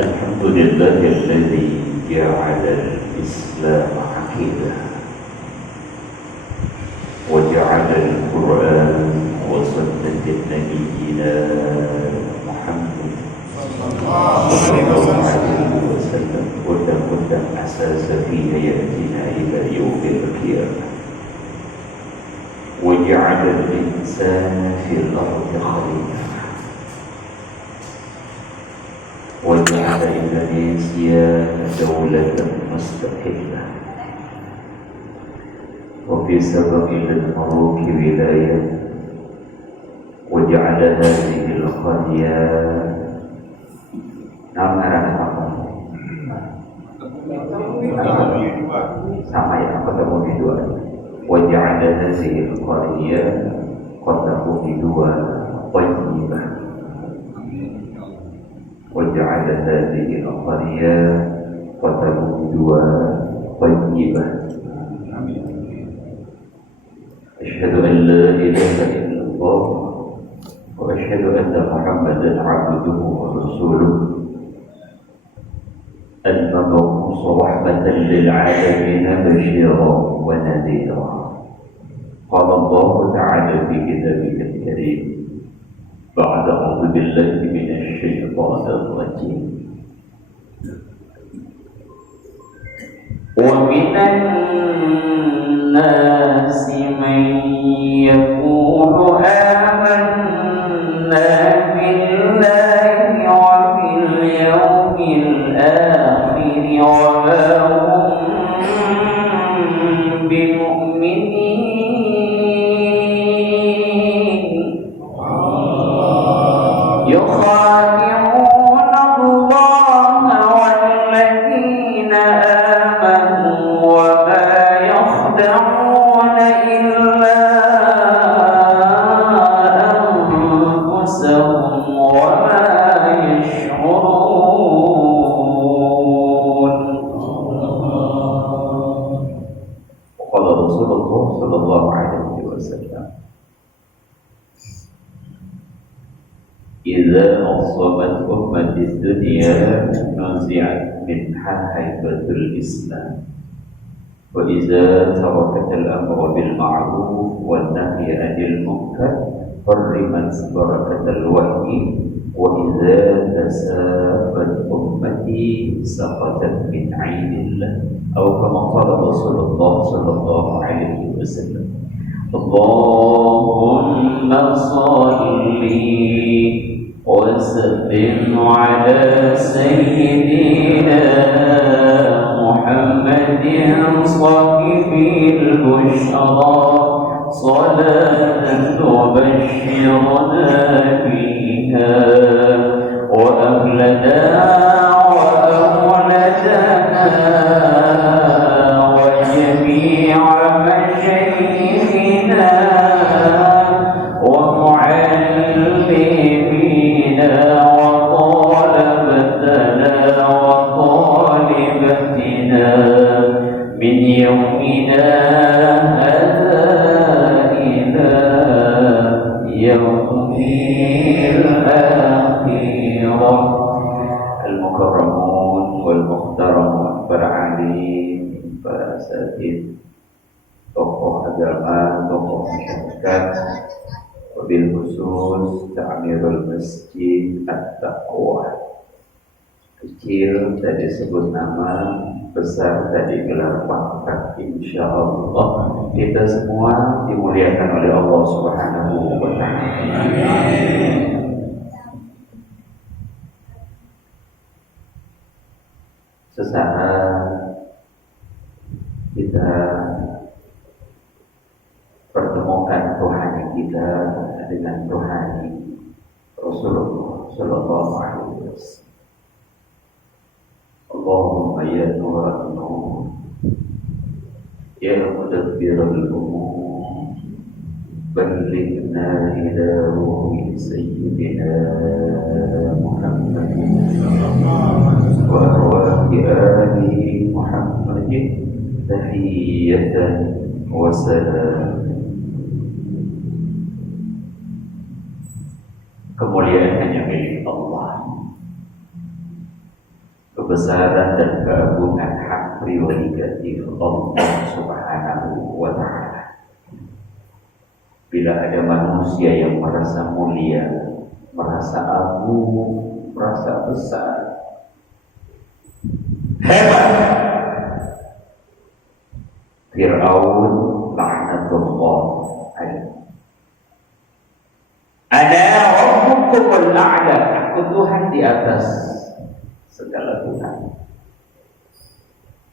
الحمد لله الذي جعل الإسلام عقيدة وجعل القرآن وسنة نبينا محمد صلى الله عليه وسلم هدى أساس في حياتنا إلى يوم القيامة وجعل الإنسان في الأرض خليفة وجعل إندونيسيا دولة مستقلة وفي سبائل الملوك ولاية وجعل هذه القرية sama ya ketemu di dua وجعل هذه القرية ketemu di dua طيبة وجعل هذه القرية ketemu di dua طيبة أشهد أن لا إله إلا الله وأشهد أن محمدا عبده ورسوله المبعوث رحمة للعالمين بشيرا ونذيرا قال الله تعالى في كتابه الكريم بعد أعوذ بالله من الشيطان الرجيم ومن الناس من يقول آمنا بالله وباليوم الآخر وما هم بمؤمنين يخادعون الله والذين آمنوا وما يخدعون إلا أنفسهم وما يشعرون. وقال رسول الله صلى الله عليه وسلم إذا أصابت أمة الدنيا نزعت منها هيبة الإسلام وإذا تركت الأمر بالمعروف والنهي عن المنكر حرمت بركة الوحي وإذا تسابت أمتي سقطت من عين الله أو كما قال رسول الله صلى الله عليه وسلم اللهم صل وسلم على سيدنا محمد صاحب البشرى صلاة تبشرنا فيها وأهلنا وأولدنا وجميع مشايخنا ومعلمينا وطالبتنا وطالبتنا من يومنا هذا إلى يوم الآخرة. المكرمون والمحترمون ber'alim, para asatidz, tokoh agama, tokoh masyarakat, wabil khusus Ta'mirul Masjid At-Taqwa. Kecil tadi sebut nama, besar tadi gelar pangkat. Insyaallah kita semua dimuliakan oleh Allah Subhanahu wa Ta'ala. Sesaat kita pertemukan rohani kita dengan rohani Rasulullah Sallallahu Alaihi Wasallam. Allahumma ya Nuran Nur, ya Mudabbirul Umur, ballighna ila ruhi Sayyidina Muhammad wa arwahi ali Muhammadin tahiyatan wa salam. Kemuliaan hanya milik Allah. kebesaran dan keagungan hak prerogatif Allah Subhanahu wa Ta'ala. Bila ada manusia yang merasa mulia, merasa agung, merasa besar, hebat, Fir'aun la'natullah alaihi. Ana rabbukumul a'la, aku Tuhan di atas segala Tuhan.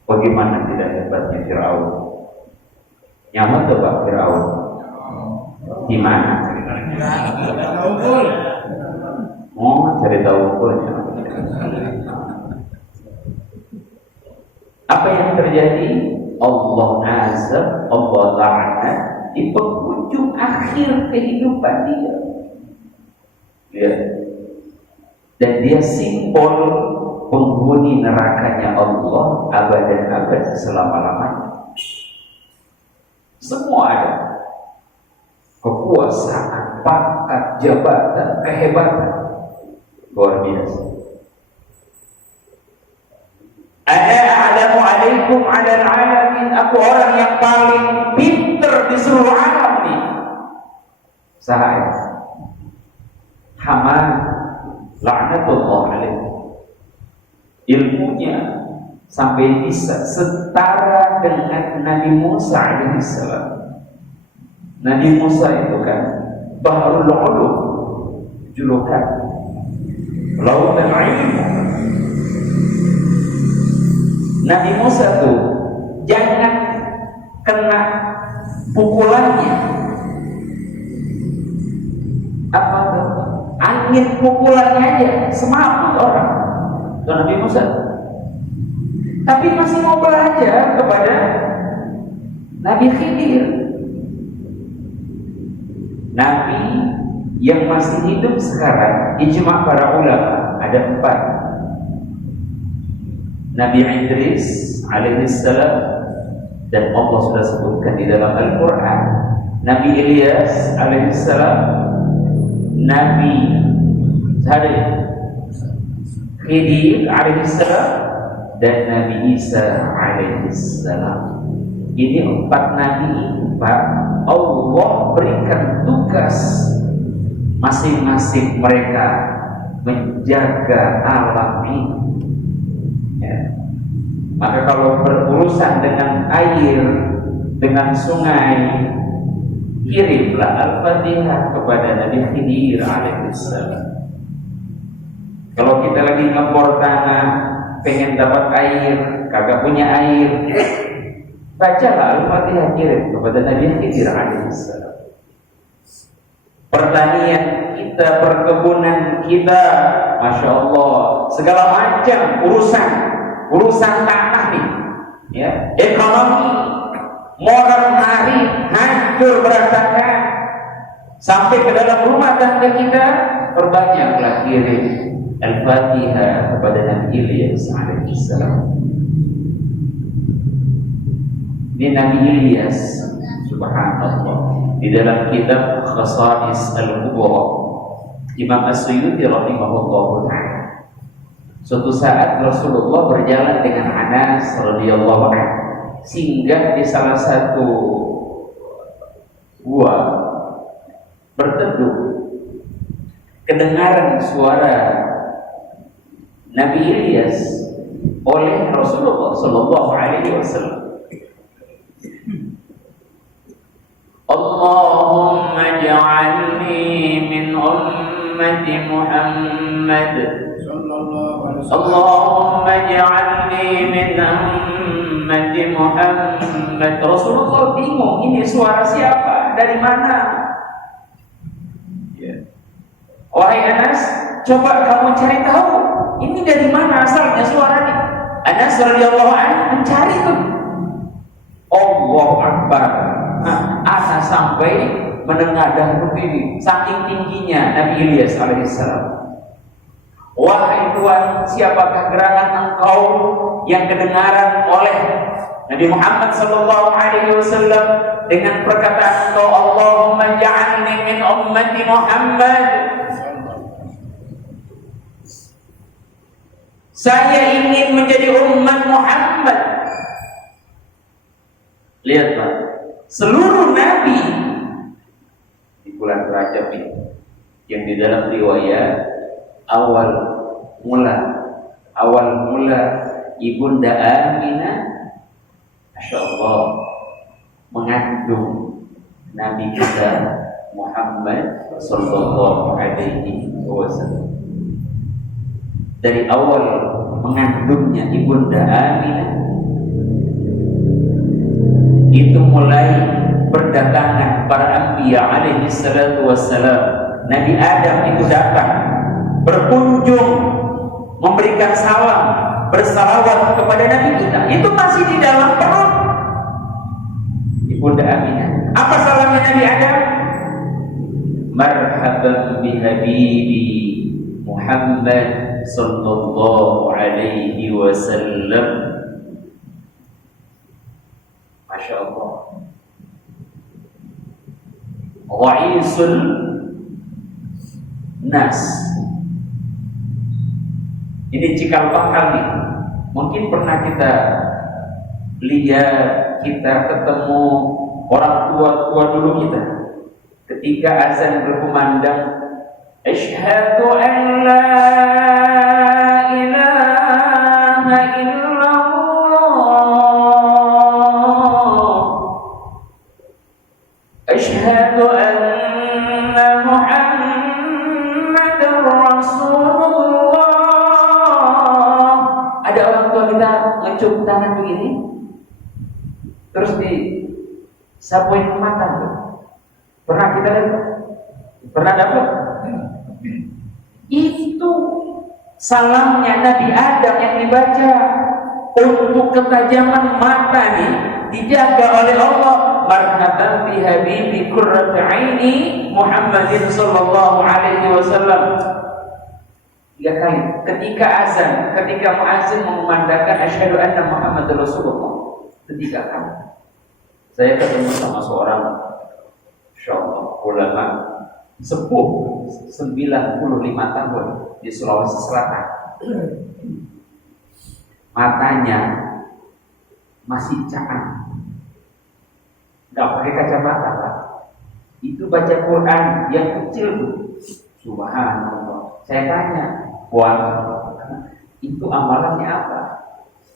Bagaimana tidak hebatnya Fir'aun? Nyaman tuh Pak Fir'aun? Di mana? Oh, cari tahu ukurnya. Apa yang terjadi? Allah azab, Allah la'nat di penghujung akhir kehidupan dia. Lihat. Dan dia simbol penghuni nerakanya Allah abad dan abad selama-lamanya. Semua ada. Kekuasaan, pangkat, jabatan, kehebatan. Luar biasa. Ana a'lamu alaikum 'alal 'alamin. Aku orang yang paling pintar di seluruh alam nih. Saya Haman la'natullah alaihi. Ilmunya sampai bisa setara dengan Nabi Musa alaihissalam. Nabi Musa itu kan Bahrul Ulum, julukan lautan ilmu. Nabi Musa tuh jangan kena pukulannya. Apa tuh? Angin pukulannya aja semaput orang. Itu Nabi Musa. Tapi masih mau belajar kepada Nabi Khidir. Nabi yang masih hidup sekarang, ijma' para ulama ada 4. Nabi Idris alaihissalam, dan Allah sudah sebutkan di dalam Al-Quran. Nabi Ilyas alaihissalam, Nabi Khidir alaihissalam, dan Nabi Isa alaihissalam. Ini 4 nabi, Pak. Allah berikan tugas masing-masing mereka menjaga alam ini. Ya. Maka kalau berurusan dengan air, dengan sungai, kirimlah Al-Fatihah kepada Nabi Khidir alaihissalam. Kalau kita lagi ngepor tanah, pengen dapat air, kagak punya air, bacalah Al-Fatihah, kirim kepada Nabi Khidir alaihissalam. Pertanian kita, perkebunan kita, Masya Allah, segala macam urusan tanah nih, ya, ekonomi, moral hari hancur berantakan, sampai ke dalam rumah tangga kita, perbanyaklah kirim Al-Fatihah kepada Nabi Ilyas alaihissalam. Ini Nabi Ilyas, subhanallah, di dalam kitab Khasa'is Al-Kubra, Imam As-Suyuti rahimahullah ta'ala, suatu saat Rasulullah berjalan dengan Anas radhiyallahu anhu, singgah di salah satu gua, berteduh. Kedengaran suara Nabi Ilyas oleh Rasulullah sallallahu alaihi wasallam. Allahumma ja'alni min ummati Muhammad. Allahumma ja'alni min ummati Muhammad. Rasulullah bingung, ini suara siapa? Dari mana? Wahai Anas, coba kamu cari tahu, ini dari mana asalnya suaranya. Anas radhiyallahu anhu mencari tuh. Allahu Akbar. Anas sampai menengadah begini, saking tingginya Nabi Ilyas alaihissalam. Wahai Tuhan, siapakah gerangan engkau yang kedengaran oleh Nabi Muhammad sallallahu alaihi wasallam dengan perkataan engkau, Allahumma ja'alni min ummati Muhammad. Saya ingin menjadi umat Muhammad. Lihat Pak, seluruh nabi di bulan Rajab ini, yang di dalam riwayat awal mula Ibunda Aminah, Masya Allah, mengandung Nabi kita Muhammad Sallallahu Alaihi Wasallam. Dari awal mengandungnya Ibunda Aminah, itu mulai berdatangan para anbiya alaihi salatu wassalam. Nabi Adam itu datang berkunjung, memberikan salam, bersalawat kepada Nabi kita. Itu masih di dalam perut Ibunda Aminah. Apa salamnya Nabi Adam? Marhaban bihabibi Muhammad sallallahu alaihi wasallam. Masya Allah. Wa'isul nas. Ini cikal bakal nih. Mungkin pernah kita lihat, kita ketemu orang tua dulu kita. Ketika azan berkumandang, asyhadu an la ilaha illallah, asyhadu anna Muhammadar Rasulullah. Ada orang tua kita ngecup tangan begini, terus disapuin mata tuh. Pernah kita lihat? Pernah dapat? Itu salamnya Nabi Adam yang dibaca. Untuk ketajaman mata nih dijaga oleh Allah. Marhaban bi habibi qurrati aini Muhammadin sallallahu alaihi wasallam. 3 kali. Ketika azan, ketika muazzin mengumandangkan asyhadu anna Muhammadar Rasulullah. 3 kali. Saya ketemu sama seorang insyaallah ulama sepuh 95 tahun di Sulawesi Selatan. Matanya masih caang, nggak pakai kacamata Pak. Itu baca Quran yang kecil tuh. Subhanallah. Saya tanya, wah, itu amalannya apa?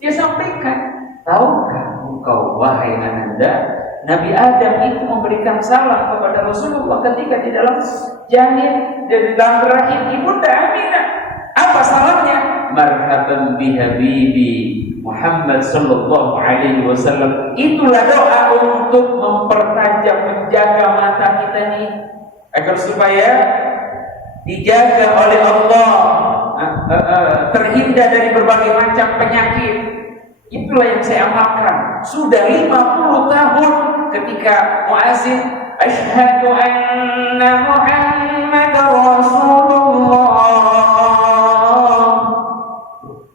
Dia sampaikan, tahukah engkau wahai ananda, Nabi Adam itu memberikan salam kepada Rasulullah ketika di dalam janin, di dalam rahim Ibunda Aminah. Apa salamnya? Marhaban bi habibi Muhammad sallallahu alaihi wasallam. Itulah doa untuk mempertajam, menjaga mata kita nih, agar supaya dijaga oleh Allah, terhindar dari berbagai macam penyakit. Itulah yang saya amalkan. Sudah 50 tahun ketika muazzin asyhadu anna Muhammadar Rasulullah.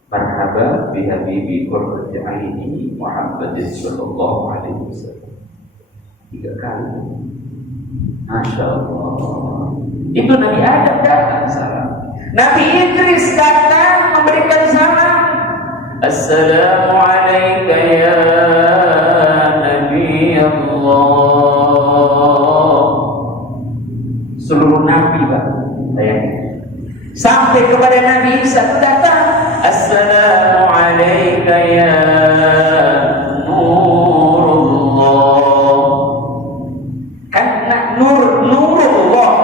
Marhaba bi habibi qurrati aini Muhammadin sallallahu alaihi wasallam. 3 kali. Masya Allah. Itu Nabi Adam datang salam. Nabi Idris datang memberikan salam. Assalamu alayka ya Nabi Allah. Seluruh Nabi Pak, sampai kepada Nabi Isa datang. Assalamu alayka ya Nurullah. Karena Nurullah,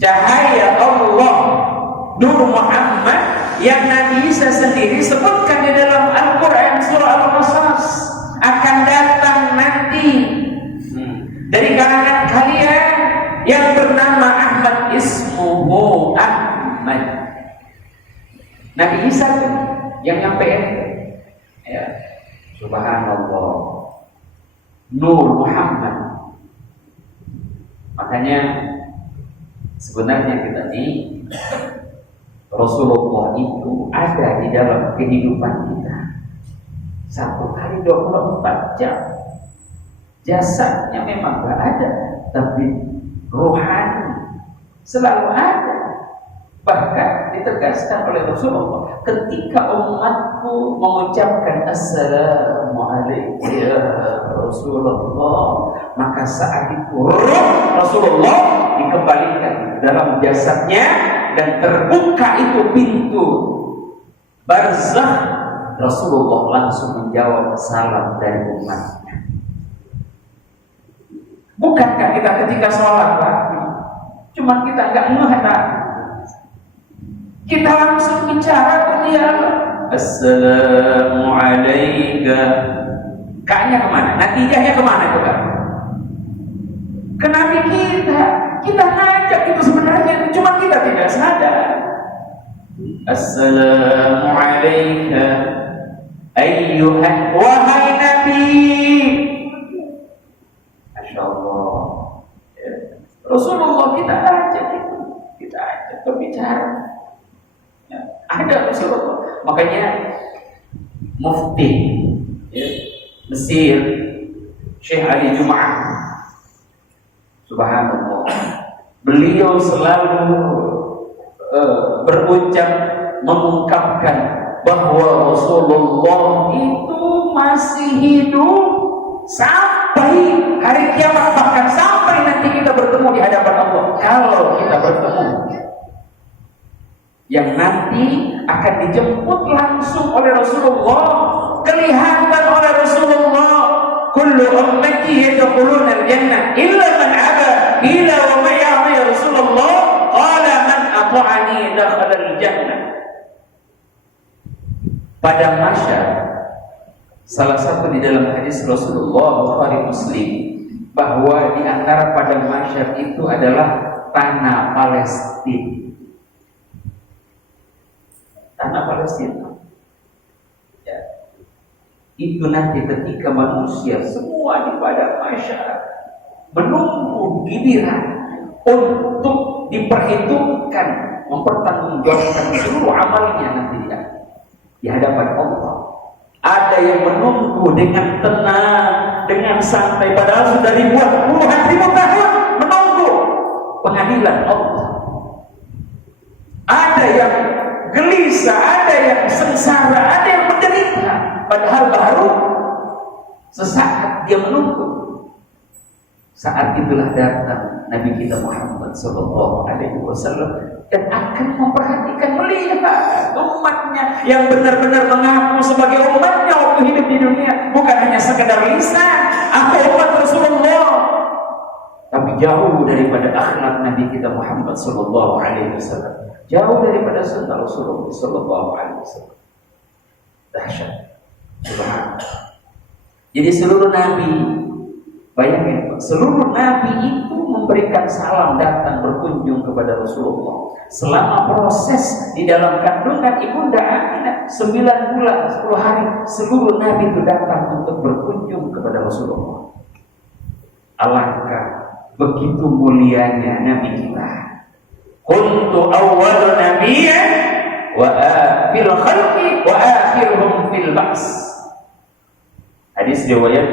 cahaya Allah, Nur Muhammad yang Nabi Isa sendiri sebutkan di dalam Al-Quran surah Al-Qasas, akan datang nanti dari kalangan kalian yang bernama Ahmad, ismuhu Ahmad. Nabi Isa tuh yang nyampein, ya, subhanallah, Nur Muhammad. Makanya sebenarnya kita ini Rasulullah itu ada di dalam kehidupan kita 1 kali 24 jam. Jasadnya memang gak ada, tapi rohani selalu ada. Bahkan ditegaskan oleh Rasulullah, ketika umatku mengucapkan Assalamualaikum ya Rasulullah, maka saat itu roh Rasulullah dikembalikan dalam jasadnya dan terbuka itu pintu barzakh. Rasulullah langsung menjawab salam dari umatnya. Bukankah kita ketika sholat, Pak? Cuma kita nggak ngeh, kita langsung bicara ke dia. Assalamualaikum. Kayaknya kemana? Natijahnya kemana coba? Ke Nabi kita. Kita ngajak itu sebenarnya, cuma kita tidak sadar. Assalamualaikum ayyuhan wahai Nabi. Masya Allah. Rasulullah kita ajak itu, kita ajak berbicara. Ya, ada Rasulullah. Makanya Mufti Mesir Syekh Ali Jum'ah, subhanallah, beliau selalu berucap mengungkapkan bahwa Rasulullah itu masih hidup sampai hari kiamat, bahkan sampai nanti kita bertemu di hadapan Allah. Kalau kita bertemu, yang nanti akan dijemput langsung oleh Rasulullah, kelihatan oleh Rasulullah, kullu ummati yadkhuluna al-jannah illa man aba, ila wa ma ya Rasulullah, qala man ata'ani dakhala al-jannah. Pada masyar, salah satu di dalam hadis Rasulullah Bukhari Muslim, bahwa di antara pada masyar itu adalah tanah Palestina. Tanah Palestina. Ya. Itu nanti ketika manusia semua di pada masyarakat menunggu giliran untuk diperhitungkan, mempertanggungjawabkan seluruh amalnya nanti di hadapan Allah. Ada yang menunggu dengan tenang, dengan santai, padahal sudah puluhan ribu tahun menunggu pengadilan Allah. Ada yang gelisah, ada yang sengsara, ada yang menderita, padahal baru sesaat dia menunggu. Saat itulah datang Nabi kita Muhammad SAW dan akan memperhatikan, melihat umatnya yang benar-benar mengaku sebagai umatnya waktu hidup di dunia, bukan hanya sekedar lisan, aku umat Rasulullah, tapi jauh daripada akhlak Nabi kita Muhammad SAW, jauh daripada sunnah Rasulullah SAW. Dahsyat. Subhanallah. Jadi seluruh Nabi, bayangin, seluruh Nabi itu memberikan salam datang berkunjung kepada Rasulullah. Selama proses di dalam kandungan Ibunda Aminah 9 bulan 10 hari, seluruh Nabi itu datang untuk berkunjung kepada Rasulullah. Alangkah begitu mulianya Nabi kita. Kuntu awwalu nabiyyan wa fil khalqi wa akhiruhum fil ba's. Hadis riwayat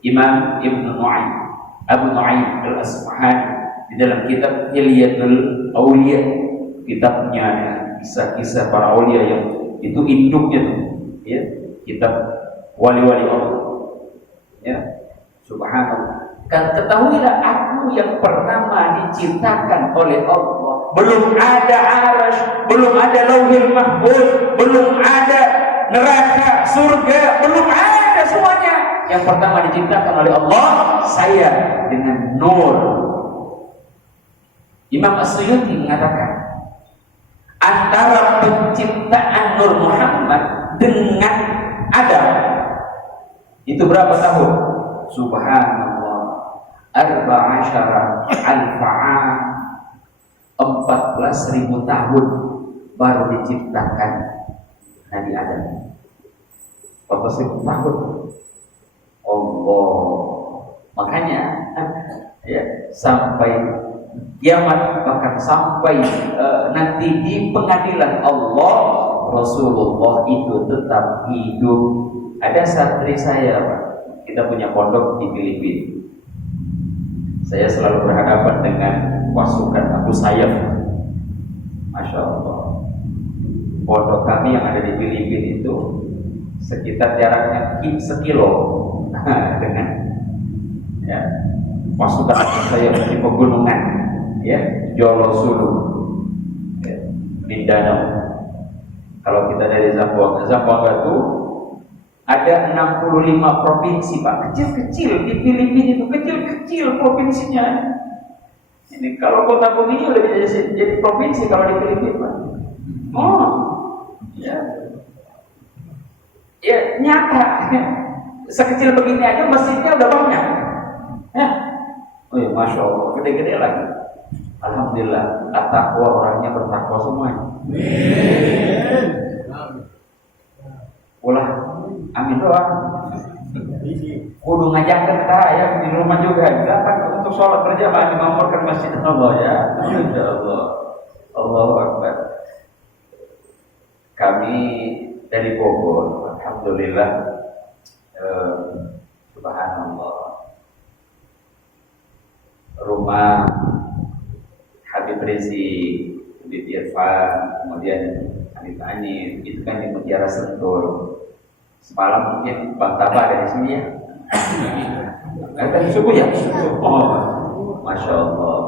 Imam Ibnu Nu'aim, Abu Nu'aim Al-Asfahani di dalam kitab Hilyatul Auliya, kitabnya kisah-kisah para aulia yang itu induknya tuh, ya, kitab wali-wali Allah. Ya, subhanallah. Kan ketahuilah aku yang pertama diciptakan oleh Allah. Belum ada arasy, belum ada lauhil mahfuz, belum ada neraka, surga, belum ada semuanya. Yang pertama diciptakan oleh Allah, saya dengan nur. Imam As-Suyuti mengatakan, antara penciptaan Nur Muhammad dengan Adam itu berapa tahun? Subhanallah, 14 alfa'an, 14.000 tahun baru diciptakan Nabi Adam. 14.000 tahun. Allah. Makanya ya, sampai kiamat, bahkan sampai nanti di pengadilan Allah, Rasulullah itu tetap hidup. Ada santri saya, Pak, kita punya pondok di Filipina. Saya selalu berhadapan dengan pasukan Abu Sayyaf. Masya Allah. pondok kami yang ada di Filipina itu sekitar jaraknya sekilo dengan ya pasukan saya di pegunungan ya Jolo Sulu ya, Mindanao. Kalau kita dari Zamboanga itu ada 65 provinsi Pak, kecil-kecil di Filipina itu, kecil-kecil provinsinya. Ini kalau kota Bumi udah bisa jadi provinsi kalau di Filipina Pak. Oh ya ya nyata sekecil begini aja masjidnya udah banyak ya. Oh ya Masya Allah, gede-gede lagi. Alhamdulillah, takwa orangnya bertakwa semuanya. Ulah, amin doang. Kudu ngajak kita ya di rumah juga. Datang untuk sholat berjamaah dimamurkan masjid Allah ya. Insya Allah. Allahu Akbar. Kami dari Bogor, alhamdulillah, subhanallah. Rumah Habib Rizik, Habib Irfan, kemudian Habib Anif, itu kan di Mutiara Sentul. Semalam mungkin Bang Taba dari sini ya. Tadi subuh ya? Oh, Masya Allah,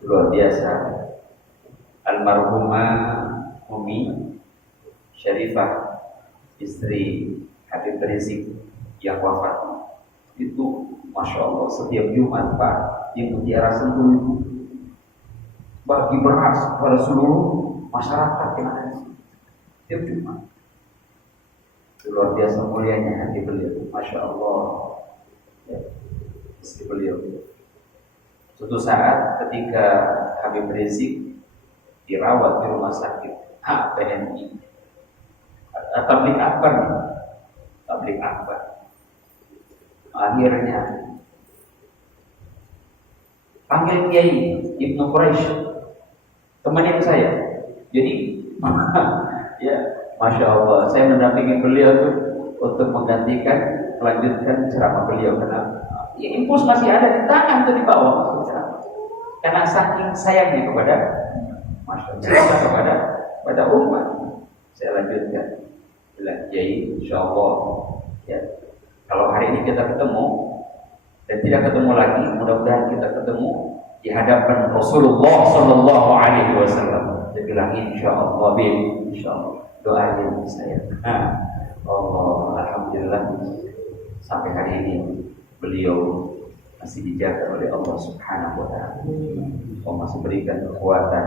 luar biasa. Almarhumah Umi Syarifah, istri Habib Rizik yang wafat itu, Masya Allah, setiap Jumat Pak di Mutiara Sentul itu bagi beras pada seluruh masyarakat yang ada setiap Jumat. Luar biasa mulianya hati beliau, Masya Allah ya, istri beliau. Suatu saat ketika Habib Rizik dirawat di rumah sakit HPNI, tablik akbar, tablik akbar, akhirnya panggil Kiai Ibnu Quraisy, temenin saya. Jadi ya Masya Allah, saya mendampingi beliau tuh untuk menggantikan, melanjutkan ceramah beliau karena ya, impuls masih ada di tangan tuh di bawah untuk ceramah. Karena saking sayangnya kepada Masya Allah, kepada umat, saya lanjutkan. Bilang, Kiai, Insya Allah, ya, kalau hari ini kita ketemu dan tidak ketemu lagi, mudah-mudahan kita ketemu di hadapan Rasulullah Sallallahu Alaihi Wasallam. Dia bilang, Insya Allah, Insya Allah. Doain saya. Allah, alhamdulillah sampai hari ini beliau masih dijaga oleh Allah Subhanahu wa taala. Allah masih berikan kekuatan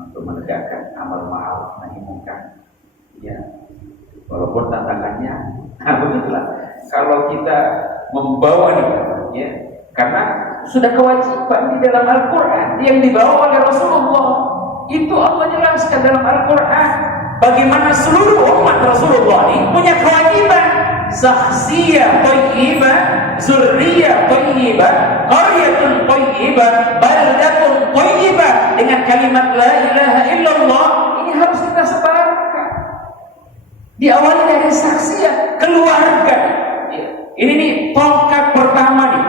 untuk menegakkan amar ma'ruf nahi munkar. Ya. Walaupun tantangannya begitulah. Kalau kita membawa nih ya, karena sudah kewajiban di dalam Al-Qur'an yang dibawa oleh Rasulullah. Itu Allah jelaskan dalam Al-Qur'an. Bagaimana seluruh umat Rasulullah ini punya kewajiban syakhsiyah thayyibah, zurriyah thayyibah, qaryatun thayyibah, baldatun thayyibah, dengan kalimat la ilaha illallah. Ini harus kita sebarkan. Diawali dari syakhsiyah keluarga. Ini nih tongkat pertama nih.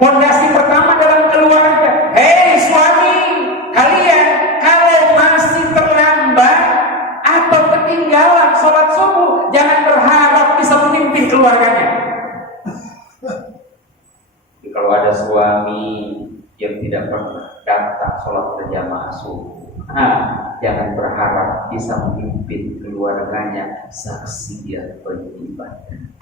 Pondasi pertama dalam keluarga. Hei suami, kalian kalau masih terlambat atau ketinggalan sholat subuh, jangan berharap bisa memimpin keluarganya. Jadi kalau ada suami yang tidak pernah datang sholat berjamaah subuh, jangan berharap bisa memimpin keluarganya saksiyah beribadah.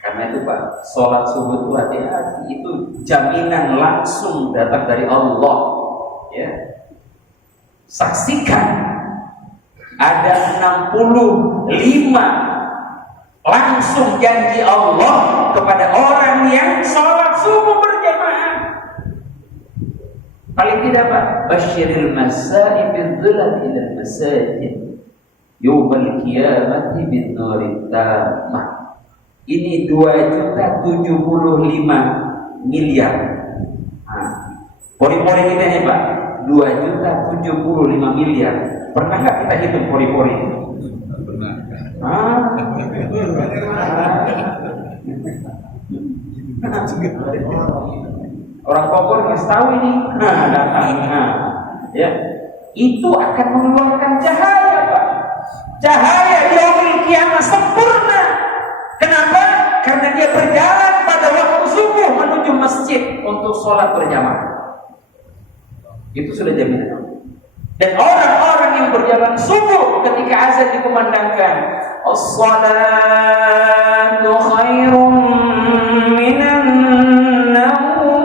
Karena itu Pak, sholat subuh itu hati-hati, itu jaminan langsung datang dari Allah. Ya, saksikan ada 65 langsung janji Allah kepada orang yang sholat subuh berjamaah. Paling tidak Pak, basyiril masai bidzulal ilal masajid yawmal qiyamati bin nurit tamah. Ini 2.075 miliar. Pori-pori kita ini Pak, 2.075 miliar. Pernah nggak kita hitung pori-pori? Orang Bogor nggak tahu ini. Ya, itu akan mengeluarkan cahaya, Pak. Cahaya yaumil qiyamah sempurna. Kenapa? Karena dia berjalan pada waktu subuh menuju masjid untuk sholat berjamaah. Itu sudah jaminan. Dan orang-orang yang berjalan subuh ketika azan dikumandangkan, as-salatu khairum minan naum.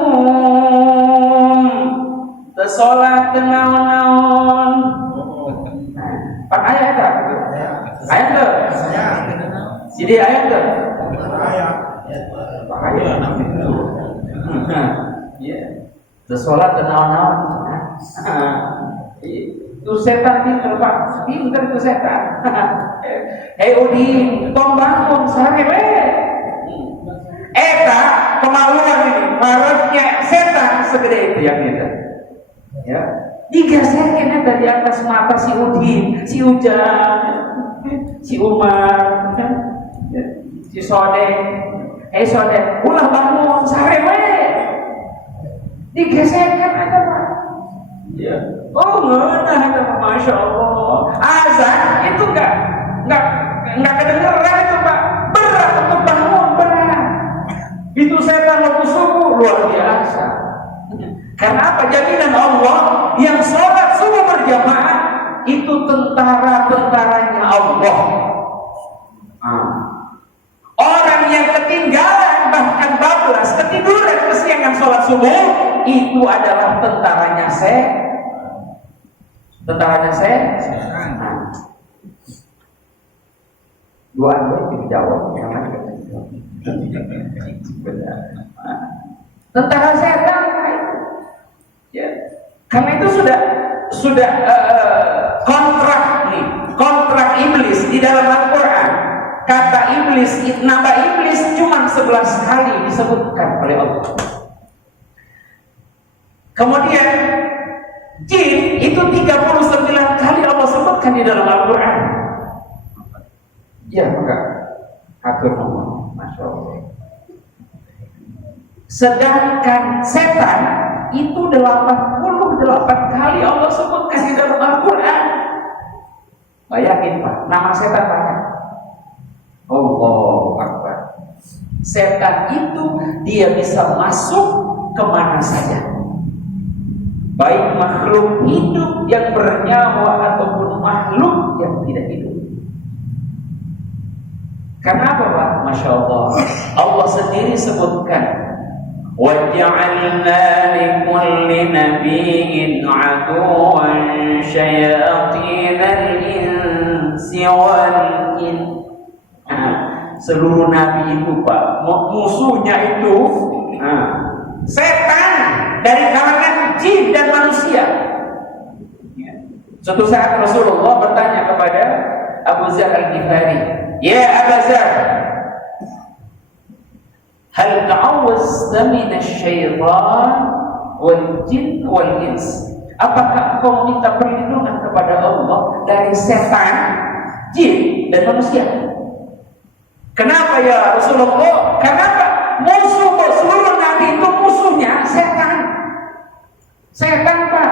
Salat naon-naon. Pak ayat tak? Ayat tak? Jadi ayat tak? Ayat. Ya. Salat naon-naon. Itu setan pinter, Pak. Pinter itu setan. Hei Udin, tong bangun sarewe. Eta kemaluan ini, marahnya setan segede itu yang kita. Ya, digeserkan ada di atas mata si Udin, si Ujang, si Umar, si Sodek. Hei Sodek, ulah bangun sarewe. Digeserkan ada, Pak. Ya. Oh, ngeunah, Masya Allah. Azan itu enggak kedengeran itu, Pak. Berat untuk bangun, berat. Itu setan waktu subuh luar biasa. Karena apa? Jaminan Allah yang sholat subuh berjamaah itu tentara-tentaranya Allah. Orang yang ketinggalan bahkan bablas, ketiduran, kesiangan sholat subuh itu adalah tentaranya dua itu dijawab tentara setan. Ya. Karena itu sudah kontrak iblis di dalam Al-Quran. Kata iblis, nama iblis cuma 11 kali disebutkan oleh Allah. Kemudian jin itu 39 kali Allah sebutkan di dalam Al-Quran. Ya, maka atur nomor, Masya Allah. Sedangkan setan itu 88 kali Allah sebutkan di dalam Al-Quran. Bayangin, Pak, nama setan banyak. Allahu Akbar. Setan itu dia bisa masuk kemana saja, baik makhluk hidup yang bernyawa ataupun makhluk yang tidak hidup. Kenapa, Pak? Masya Allah. Allah sendiri sebutkan, وَجَعَلْنَا لِكُلِّ نَبِيٍّ عَدُوًّا شَيَاطِينَ الْإِنسِ وَالْجِنِّ. Seluruh nabi itu, Pak, musuhnya itu setan dari kalangan jin dan manusia. Suatu saat Rasulullah bertanya kepada Abu Dzar Al-Ghifari, "Ya Abu Dzar, hal ta'awwazta minasy-syaitan wal jin wal ins?" Apakah kau minta perlindungan kepada Allah dari setan, jin dan manusia? Kenapa ya Rasulullah? Kenapa? Musuh seluruh nabi itu musuhnya setan. Setan, Pak.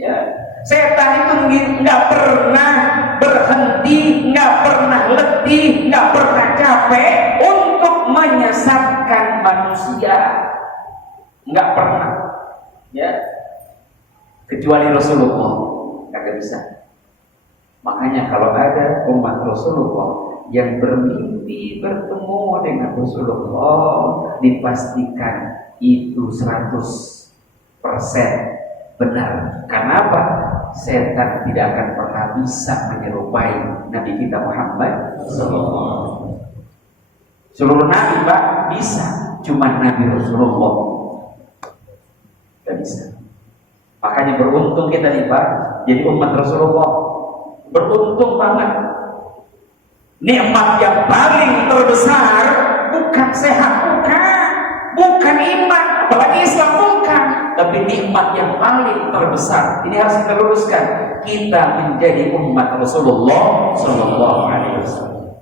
Ya, setan itu nggak pernah berhenti, nggak pernah letih, nggak pernah capek untuk menyesatkan manusia. Nggak pernah. Ya, kecuali Rasulullah nggak bisa. Makanya kalau ada umat Rasulullah yang bermimpi bertemu dengan Rasulullah, dipastikan itu 100% benar. Kenapa? Setan tidak akan pernah bisa menyerupai Nabi kita Muhammad SAW. Seluruh Nabi, Pak, bisa, cuma Nabi Rasulullah tidak bisa. Makanya beruntung kita nih, Pak, jadi umat Rasulullah. Beruntung banget. Nikmat yang paling terbesar bukan sehat, bukan iman, apalagi Islam, bukan. Tapi nikmat yang paling terbesar, ini harus kita luruskan, kita menjadi umat Rasulullah Sallallahu Alaihi Wasallam.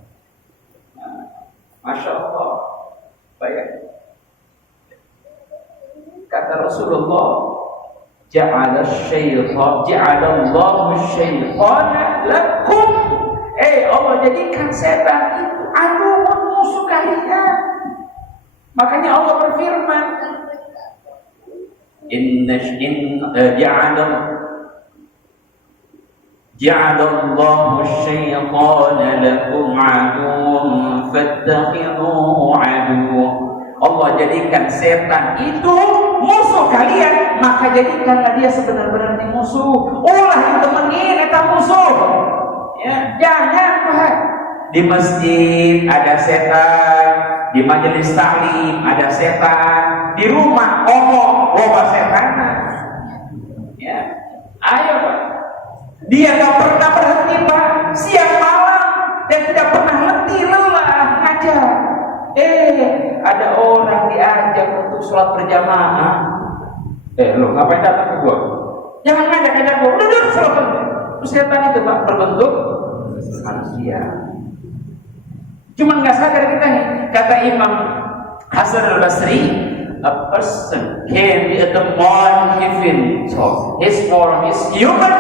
Masya Allah. Bayang. Kata Rasulullah, ja'alallahu syaitana lakum. Allah jadikan setan itu aduan musuh kalian. Makanya Allah berfirman, ja'alallahu syaitana lakum aduwan fattakhidhuhu aduwwan. Allah jadikan setan itu musuh kalian, maka jadikanlah dia sebenar-benarnya musuh. Ulah ditemenin eta musuh. Ya, jangan Pak. Di masjid ada setan, di majelis taklim ada setan, di rumah loba setan. Ya, ayo Pak. Dia nggak pernah berhenti Pak, siang malam dan tidak pernah letih lelah ngajar. Ada orang diajak untuk sholat berjamaah. Lo ngapain datang ke gua? Jangan ngajak gua. Udah sholat. Setan itu Pak berbentuk manusia. Cuman nggak sadar kita nih. Kata Imam Hasan al-Basri, a person can be at the mind even so his form is human.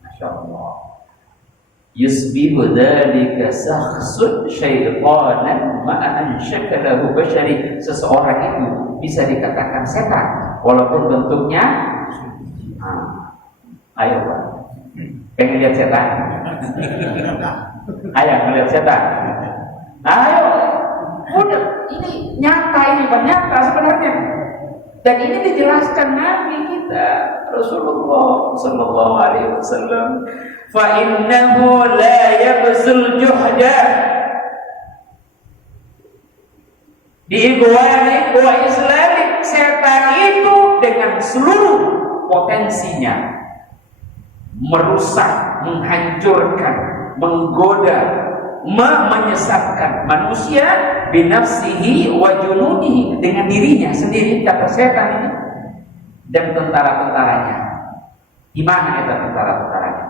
Masya Allah. Yusbihu dzalika shakhsun syaitanan ma'an syakalahu bashari. Seseorang itu bisa dikatakan setan walaupun bentuknya ayo Pak, pengen lihat setan? Ayo melihat setan. Ayo, udah ini nyata ini Pak, nyata sebenarnya. Dan ini dijelaskan Nabi kita Rasulullah sallallahu alaihi wasallam, fa innahu la yabzul juhda di ikhwan Islam. Setan itu dengan seluruh potensinya merusak, menghancurkan, menggoda, menyesatkan manusia binafsihi wa junudihi, dengan dirinya sendiri, kata setan ini, dan tentara-tentaranya. Di mana itu tentara-tentaranya?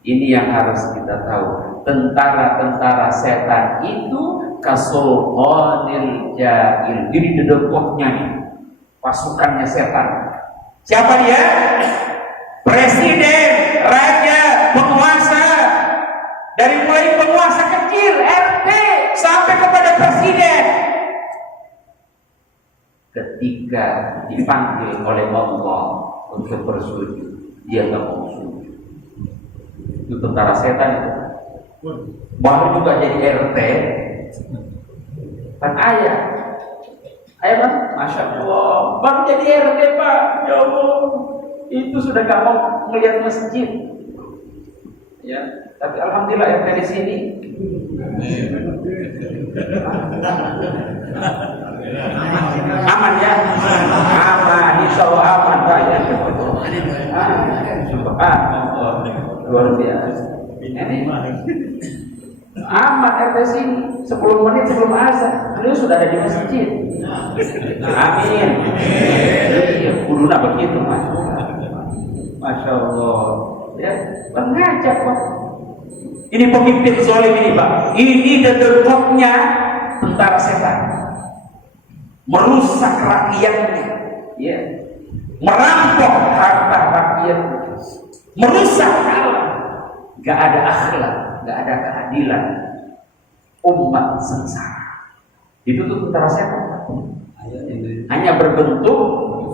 Ini yang harus kita tahu. Tentara-tentara setan itu kasulqanil jahil. Jadi dedekotnya nih, pasukannya setan. Siapa dia? Presiden, raja, penguasa. Dari mulai penguasa kecil, RT, sampai kepada presiden. Ketika dipanggil oleh Allah untuk bersujud, dia tak mau sujud. Itu tentara setan itu. Baru juga jadi RT, kan ayah Bang, Masya Allah, baru jadi RT Pak, ya Allah, itu sudah gak mau melihat masjid. Ya, tapi alhamdulillah RT di sini. Aman ya, aman, insya Allah aman Pak ya. Luar biasa. Ini aman RT sini. 10 menit sebelum azan, beliau sudah ada di masjid. Amin. Iya, kuduna begitu Mas. Masya Allah. Ya, mengajak Pak. Ini pemimpin zalim ini Pak. Ini dedekotnya tentara setan. Merusak rakyatnya, ya. Merampok harta rakyat, merusak alam. Gak ada akhlak, gak ada keadilan. Umat sengsara. Itu tuh tentara setan. Hanya berbentuk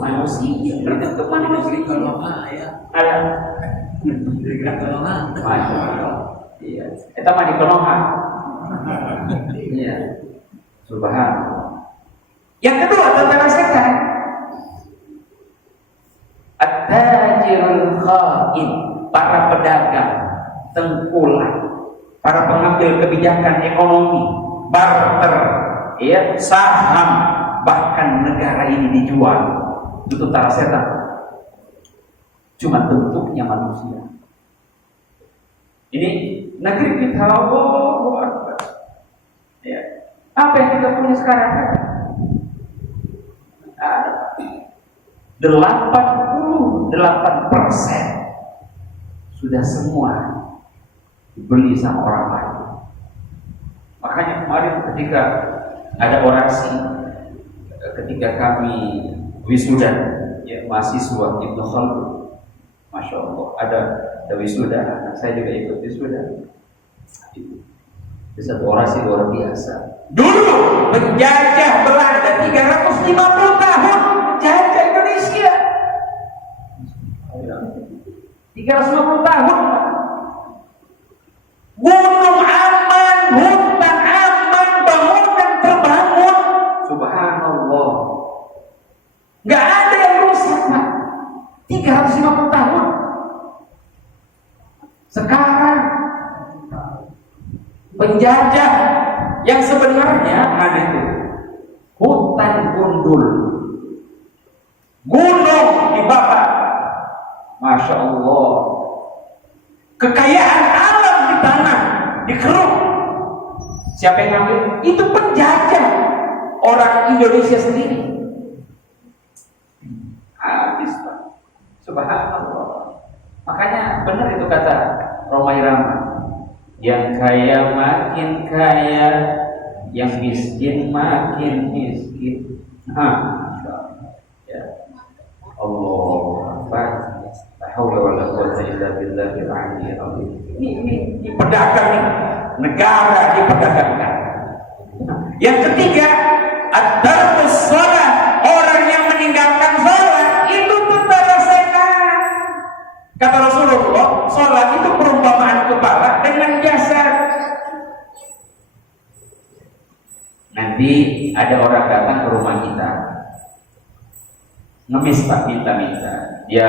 manusia, berbentuk manusia. Ada. Masya Allah. Iya. Kita mah di Konoha. Iya. Subhanallah. Yang kedua tentara setan. At-tajirul khain, para pedagang, tengkulak, para pengambil kebijakan ekonomi, barter, ya, saham, bahkan negara ini dijual. Itu tentara setan. Cuma bentuknya manusia. Ini negeri kita, Allahu Akbar. Ya. Apa yang kita punya sekarang? 88% sudah semua dibeli sama orang lain. Makanya kemarin ketika ada orasi, ketika kami wisuda ya, mahasiswa Ibnu Khaldun. Masya Allah, ada wisuda, anak saya juga ikut wisuda. Itu satu orasi luar biasa. Dulu menjajah Belanda 350 tahun, menjajah Indonesia 350 tahun. Gunung aman, hutan aman, bangunan terbangun. Subhanallah, nggak ada yang rusak, Pak. 350 tahun. Sekarang penjajah yang sebenarnya ada itu hutan gundul, gunung dibakar. Masya Allah, kekayaan alam di tanah dikeruk. Siapa yang ngambil? Itu penjajah, orang Indonesia sendiri. Habis, Pak. Subhanallah. Makanya benar itu kata Roma Irama, yang kaya makin kaya, yang miskin makin miskin. Ya. Allah Akbar. La haula wala quwwata illa billahil aliyyil azim. Ini pedagang nih. Negara diperdagangkan. Yang ketiga, ad-darus shalah, orang yang meninggalkan salat itu tentara setan. Kata Rasulullah, salat itu perumpamaan kepala dengan jasad. Nanti ada orang datang ke rumah kita, ngemis, Pak, minta. Dia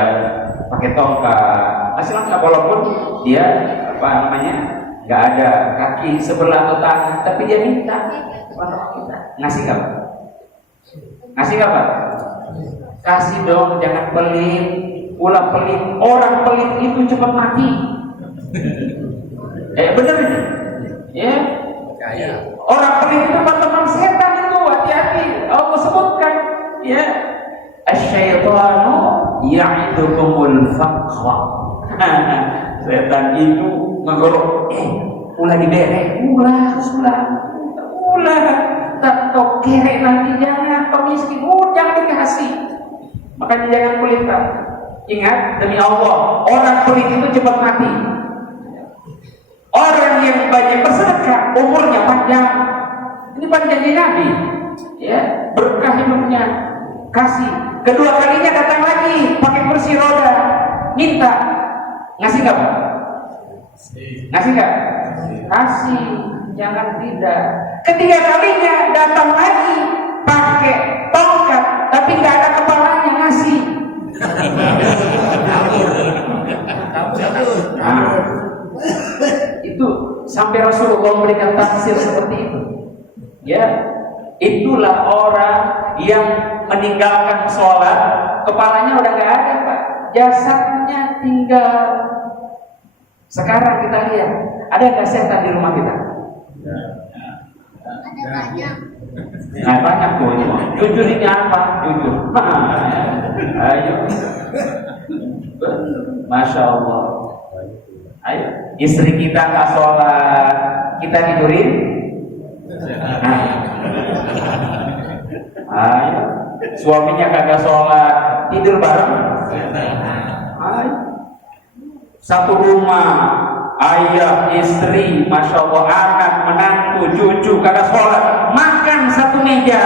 pakai tongkat, masih lengkap walaupun dia nggak ada kaki sebelah atau tangan, tapi dia minta kepada kita. Ngasih nggak, Pak? Ngasih nggak, Pak? Kasih dong, jangan pelit. Ulah pelit, orang pelit itu cepat mati. Bener ini, ya. Orang pelit itu teman setan itu, hati-hati. Allah sebutkan, ya. Asy-syaitanu ya'idukumul faqra. Setan itu ngegorok, ulah dibere, ulah tak kau kerek nanti, jangan kau miskin, jangan dikasih. Makanya jangan pelit, Pak. Ingat, demi Allah, orang pelit itu cepat mati. Orang yang banyak bersedekah umurnya panjang. Ini panjangnya Nabi, ya, berkah hidupnya. Kasih. Kedua kalinya datang lagi pakai kursi roda, minta. Ngasih nggak, Pak? Ngasih nggak? Kasih, jangan tidak. Ketiga kalinya datang lagi pakai tongkat, tapi nggak ada kepalanya, ngasih. Nah, itu sampai Rasulullah memberikan tafsir seperti itu. Ya, itulah orang yang meninggalkan sholat, kepalanya udah nggak ada, Pak, jasadnya tinggal. Sekarang kita lihat, ada nggak setan di rumah kita? Ada banyak. Nah, banyak tuh. Jujur ini apa? Jujur. Ayo, Masya Allah. Ayo, istri kita nggak sholat, kita tidurin. Ayo, suaminya kagak sholat, tidur bareng. Ayo. Satu rumah, ayah, istri, Masya Allah, anak, menantu, cucu kagak sholat, makan satu meja.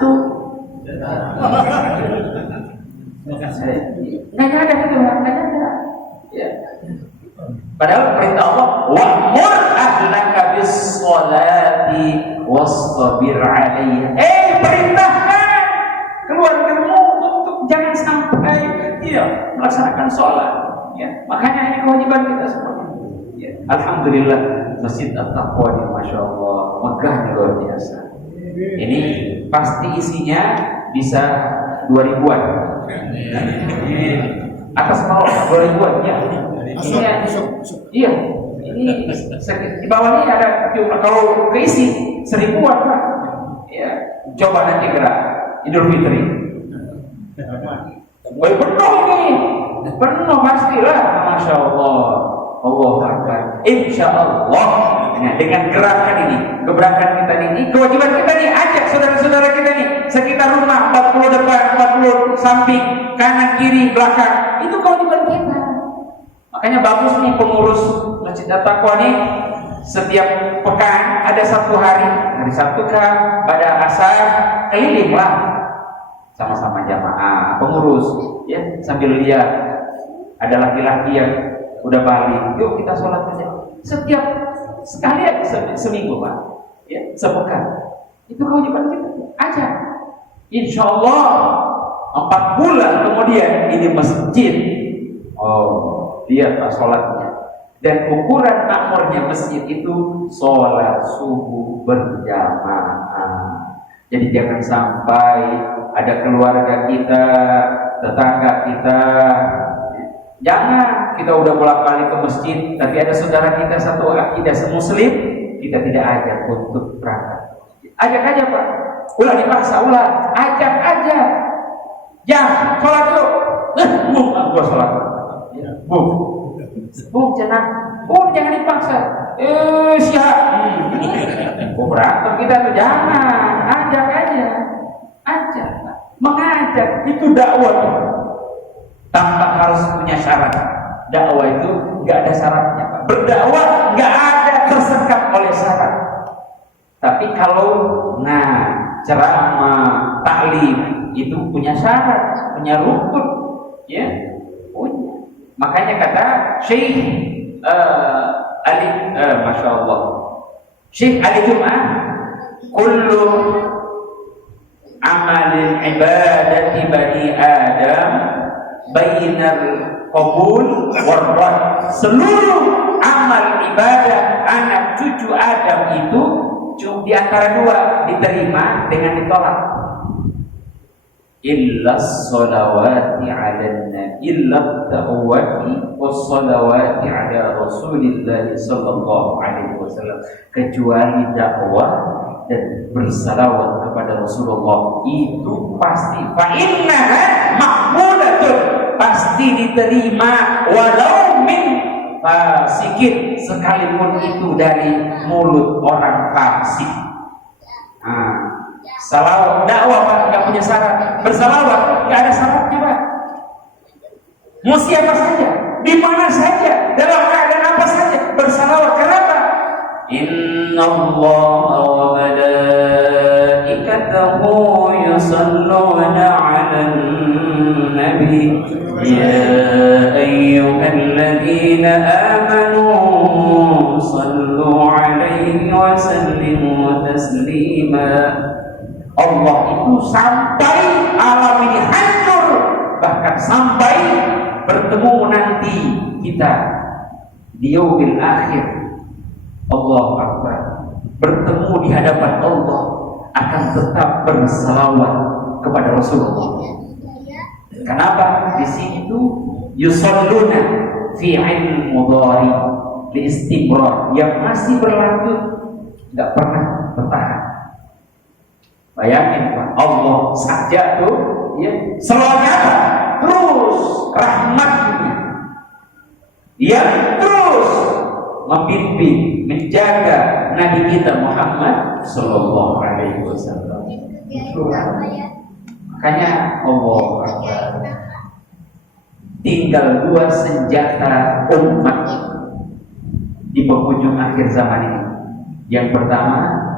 Tuh, nggak ada itu, nggak ada. Ya. Padahal perintah Allah, wa'mur ahlaka bis-sholati wastabir 'alaiha. Perintahkan keluargamu untuk jangan sampai melaksanakan sholat. Ya, makanya ini kewajiban kita semua. Ya. Alhamdulillah, Masjid At-Taqwa ini Masya Allah megahnya luar biasa. Ini pasti isinya bisa 2000-an. Atas bawah 2000-an ya. Iya. Ini di bawah ini ada, kalau keisi 1000-an, Pak. Ya, coba nanti gerak Idul Fitri. Penuh nih. Penuh pastilah, Masya Allah. Allah Akbar. Insya Allah. Nah, dengan gerakan ini, gebrakan kita ini, kewajiban kita nih, ajak saudara-saudara kita nih sekitar rumah, 40 depan, 40 samping, di belakang. Itu kewajiban kita. Makanya bagus nih pengurus Masjid At-Taqwa nih, setiap pekan ada satu hari Sabtu kah pada asar keliling lah sama-sama jamaah pengurus ya, sambil lihat ada laki-laki yang udah balik, yuk kita sholat aja setiap sekali seminggu Pak ya, sepekan. Itu kewajiban kita aja. Insya Allah 4 bulan kemudian ini masjid, lihat Pak sholatnya, dan ukuran makmurnya masjid itu sholat subuh berjamaah. Jadi jangan sampai ada keluarga kita, tetangga kita, jangan kita udah bolak-balik ke masjid, tapi ada saudara kita satu akidah semuslim, kita tidak ajak untuk berangkat. Ajak aja Pak, ulah dipaksa, ulah ajak aja. Ya, sholat dulu. Gua sholat. Jangan dipaksa. Siap. Berantem kita tuh jangan. Ajak aja. Ajak. Mengajak itu dakwah. Tanpa harus punya syarat. Dakwah itu nggak ada syaratnya. Berdakwah nggak ada tersekat oleh syarat. Tapi kalau ceramah, taklim itu punya syarat, punya rukun, ya, punya. Makanya kata Syekh Masya Allah, Syekh Ali Jum'ah, kullu amalin ibadati bani Adam bainal qabul warrad. Seluruh amal ibadah anak cucu Adam itu cuma di antara dua, diterima dengan ditolak. Illa sholawati ala nabi, illa taqwati was sholawati ala Rasulillah sallallahu alaihi wasallam, kecuali dakwah dan bersalawat kepada Rasulullah itu pasti fa innaha maqbulatun, pasti diterima walau min fasikin, sekalipun itu dari mulut orang fasik. Salawat dakwah Pak nggak punya syarat, bersalawat nggak ada syaratnya Pak. Mau siapa saja, di mana saja, dalam keadaan apa saja bersalawat. Kenapa? Inna Allah wa malaikatahu yusalluna 'alan nabi ya ayyuhalladzina amanu sallu 'alaihi wa sallimu taslima. Allah itu sampai alam ini hancur, bahkan sampai bertemu nanti kita di yaumil akhir, Allah Akbar, bertemu di hadapan Allah, akan tetap bersalawat kepada Rasulullah. Kenapa? Di situ yusalluna fi ilm mudhari li istimrar, yang masih berlanjut, nggak pernah bertahan. Bayangin Pak, Allah saja tuh ya, selawatnya terus rahmatnya, yang terus membimbing, menjaga Nabi kita Muhammad Sallallahu Alaihi Wasallam. Makanya Allah Akbar, tinggal 2 senjata umat di penghujung akhir zaman ini. Yang pertama,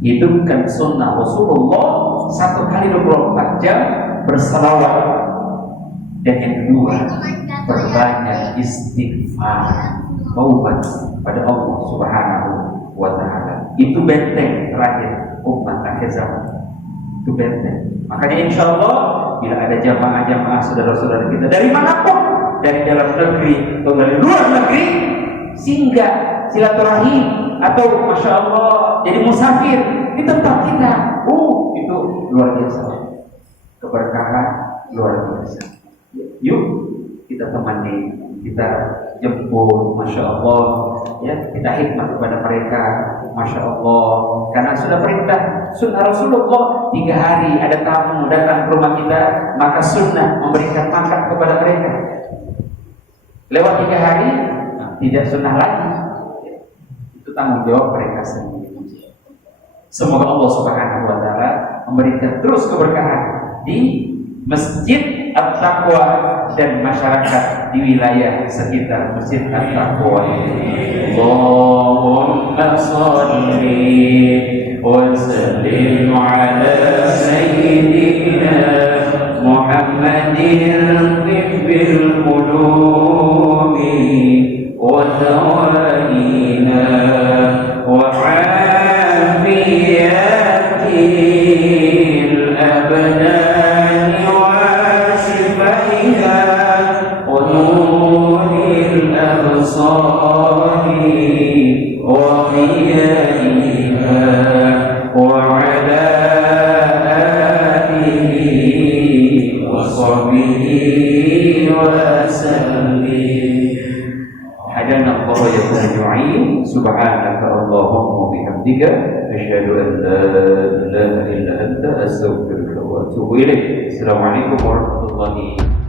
hidupkan sunnah Rasulullah 1 kali 24 jam bersalawat, dan yang kedua, berbanyak istighfar, taubat pada Allah Subhanahu wa Ta'ala. Itu benteng terakhir umat akhir zaman. Itu benteng. Makanya insya Allah bila ada jamaah-jamaah saudara-saudara kita dari manapun, dari dalam negeri atau dari luar negeri, singgah silaturahim atau Masya Allah jadi musafir di tempat kita, itu luar biasa, keberkahan luar biasa. Yuk kita temani, kita jemput, Masya Allah ya, kita khidmat kepada mereka, Masya Allah, karena sudah perintah sunnah Rasulullah 3 hari ada tamu datang ke rumah kita, maka sunnah memberikan makan kepada mereka. Lewat 3 hari tidak sunnah lagi, itu tanggung jawab mereka sendiri. Semoga Allah Subhanahu wa Ta'ala memberikan terus keberkahan di masjid At-Taqwa dan masyarakat di wilayah sekitar Masjid At-Taqwa ini. Allahumma shalli wa sallim ala sayyidina Muhammadin tibbil qulubi wa dawaiha wa afiyatil abdani wa shifaiha wa nuril absari wa qiyaiha wa ala alihi wa sahbihi wa sallim. Hadana Allah ya Mu'in, subhanaka Allahumma bihamdika asyhadu an la ilaha illa anta astaghfiruka wa atubu ilaik. Assalamualaikum warahmatullahi wabarakatuh.